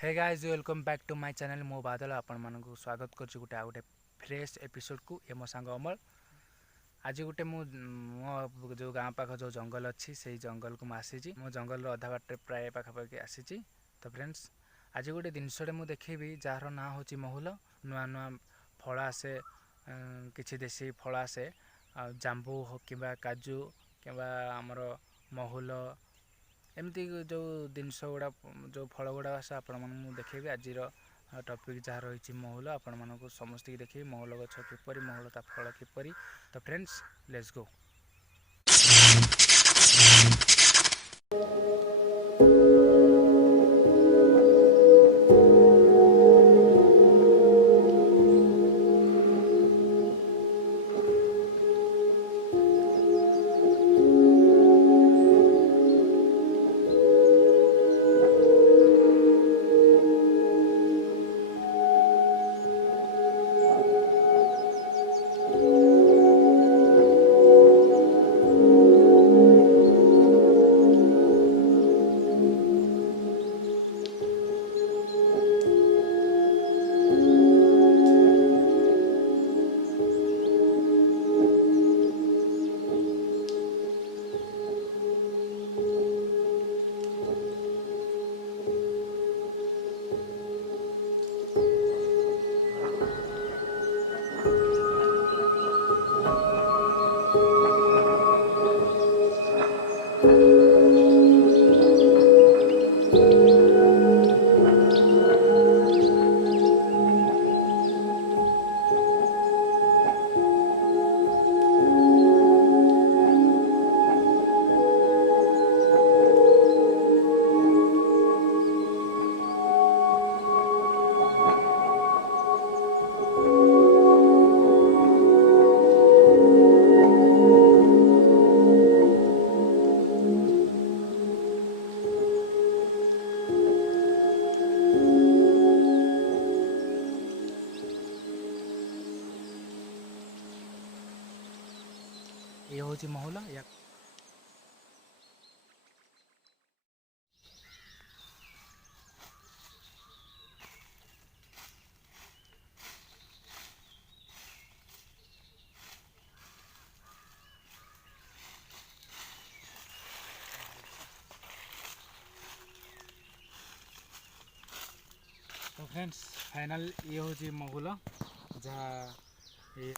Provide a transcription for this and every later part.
Hey guys welcome back to my channel मो बादल आपण मानक स्वागत करछि गुटे आ गुटे फ्रेश एपिसोड को ए मो सांग अमल आज गुटे मो जो गाँ पाख जो जंगल अच्छी से जंगल को आसी मो जंगल अधा बाटे प्राय पाखापाखि आसी। तो फ्रेंड्स आज गोटे जिनसटे मुझे देखेबी जार ना हूँ महुल नुआ नुआ फल आसे किसी देशी फल आसे जांबू कि काजू कि आमर महुल एमती जो जिनस गुड़ा जो फल गुड़ा आसे आपण मैं देखेबी आज टॉपिक जहाँ रही महुल आपण मानक समस्त देखिए महुल गछ किपरि महुल ता फल किपरि। तो फ्रेंड्स लेट्स गो। ये हूँ महुल या तो फ्रेंड्स फाइनल ये हूँ महुल जहाँ ये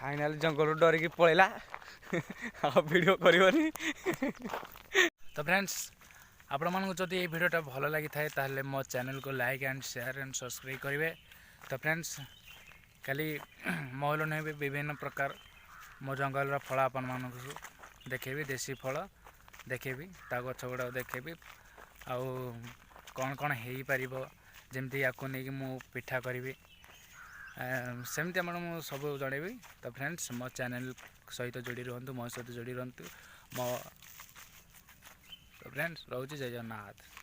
फाइनाल जंगल डरिकी पलैला वीडियो करनी। तो फ्रेंड्स आपण मानक जदि ये वीडियोटा भल लगी थाए ताहले मो चैनल को like and share and subscribe करेंगे। तो फ्रेंड्स खाली महल नहीं भी विभिन्न प्रकार मो जंगल फल आपण मानक देखेबी देशी फल देखेबी ता गछ गुड़ा देखेबी आउ कौन कौन हो पार जमती या नहीं मु पिठा करी सेमती मुझे सब जनइबी। तो फ्रेंड्स मो चैनल सहित जोड़ी रुहतु मो सहित जोड़ी रुहतु मो। तो फ्रेंड्स रोचे जय जगन्नाथ।